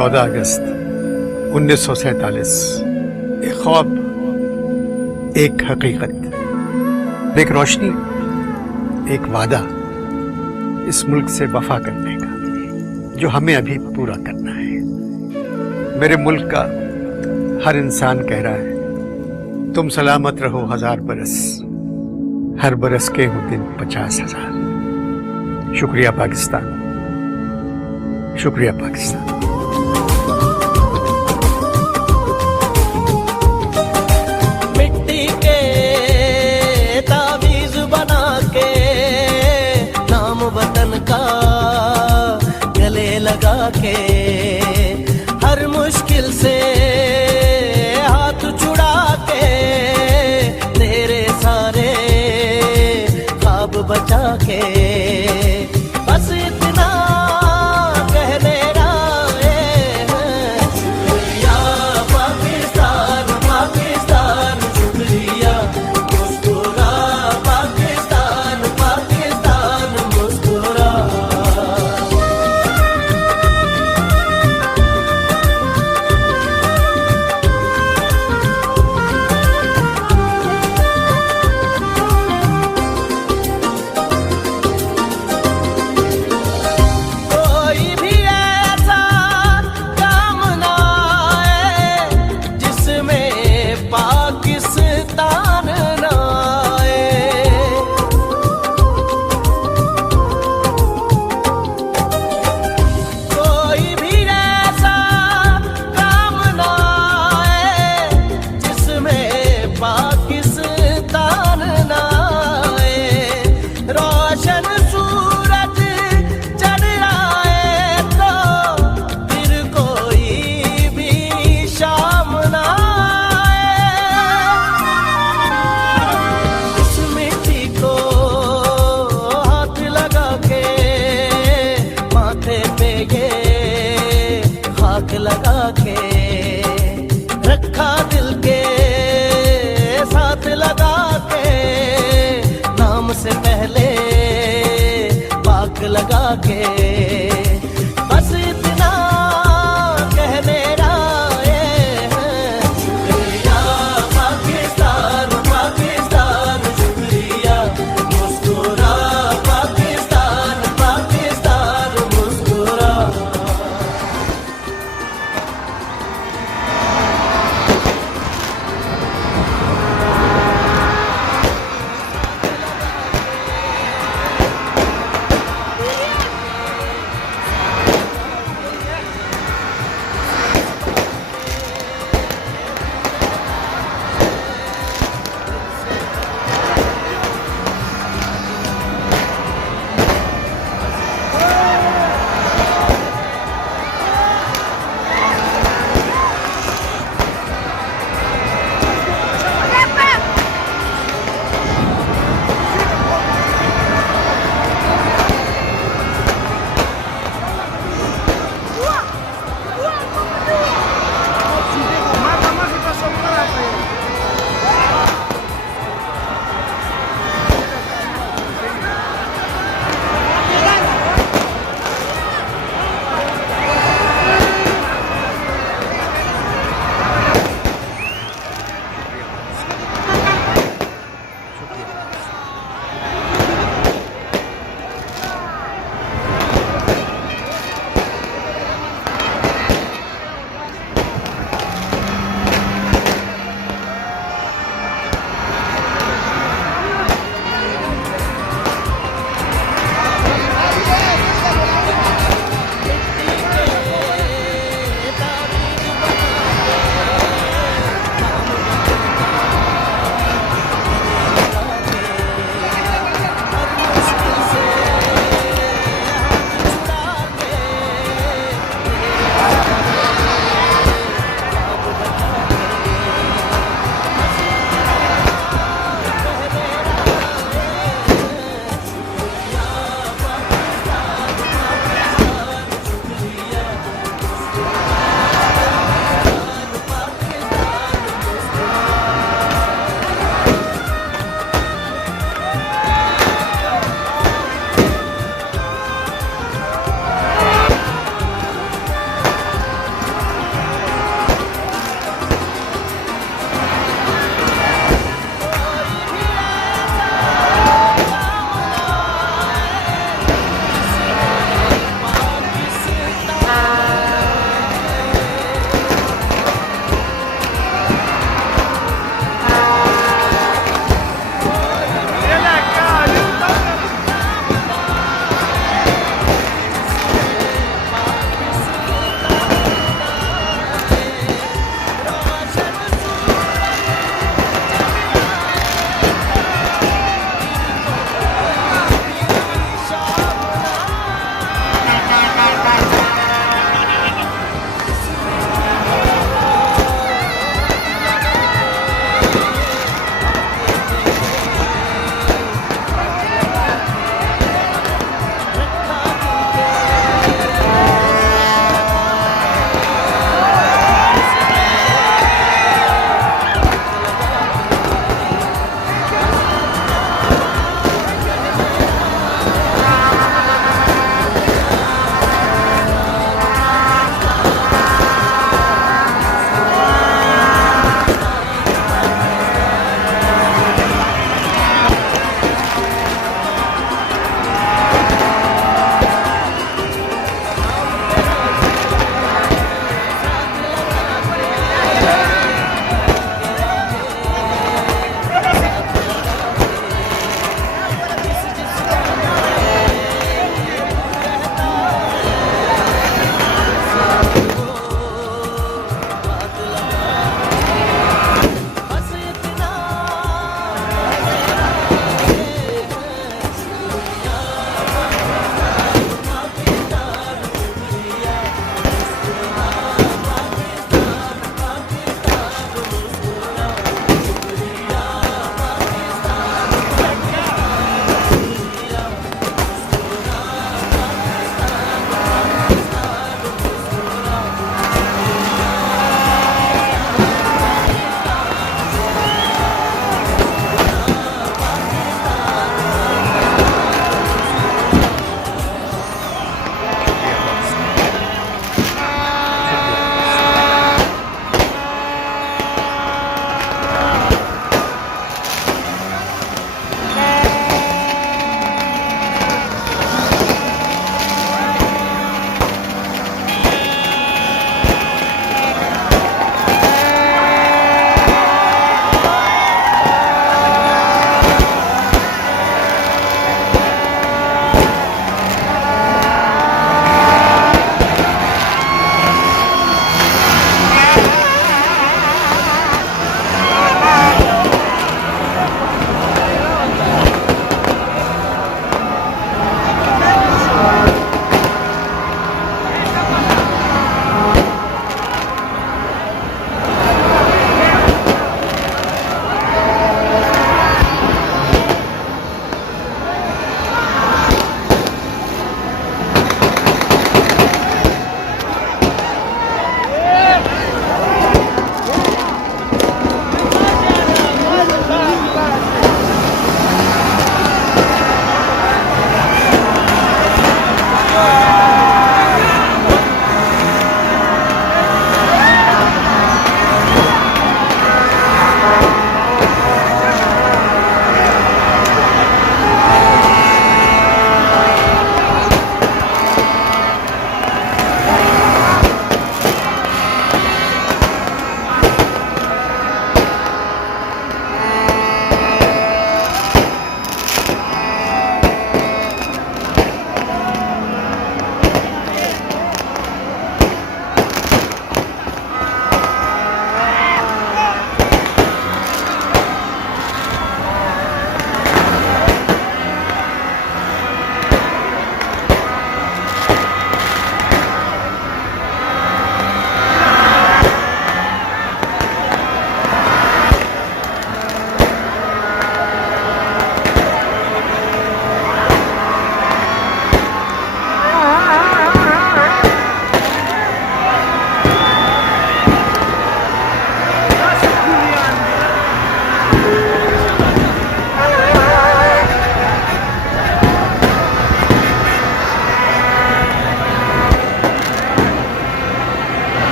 14 अगस्त 1947 एक ख्वाब, एक हकीकत, एक रोशनी, एक वादा इस मुल्क से वफा करने का जो हमें अभी पूरा करना है। मेरे मुल्क का हर इंसान कह रहा है तुम सलामत रहो 1000 बरस, हर बरस के हो दिन 50,000। शुक्रिया पाकिस्तान, शुक्रिया पाकिस्तान। मिट्टी के तावीज बना के नाम वतन का गले लगा के हर मुश्किल से हाथ छुड़ा के तेरे सारे ख्वाब बचा के बस इतना कहने आए हैं। शुक्रिया पाकिस्तान, पाकिस्तान शुक्रिया, मुस्कुरा पाकिस्तान, पाकिस्तान मुस्कुरा। कोई भी ऐसा काम ना आए जिसमें पाकिस्तान ना आए। कोई भी ऐसा काम ना आए जिसमें पाकिस्तान ना आए। रोशन सूरज चढ़ आए तो फिर कोई भी शाम ना आए। इस मिट्टी को हाथ लगा के माथे पे ये खाक लगा के रखा दिल के साथ लगा के नाम से पहले पाक लगा के बस इतना कहने आए हैं। शुक्रिया पाकिस्तान, पाकिस्तान शुक्रिया, मुस्कुरा पाकिस्तान, पाकिस्तान मुस्कुरा।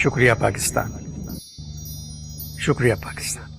शुक्रिया पाकिस्तान, शुक्रिया पाकिस्तान।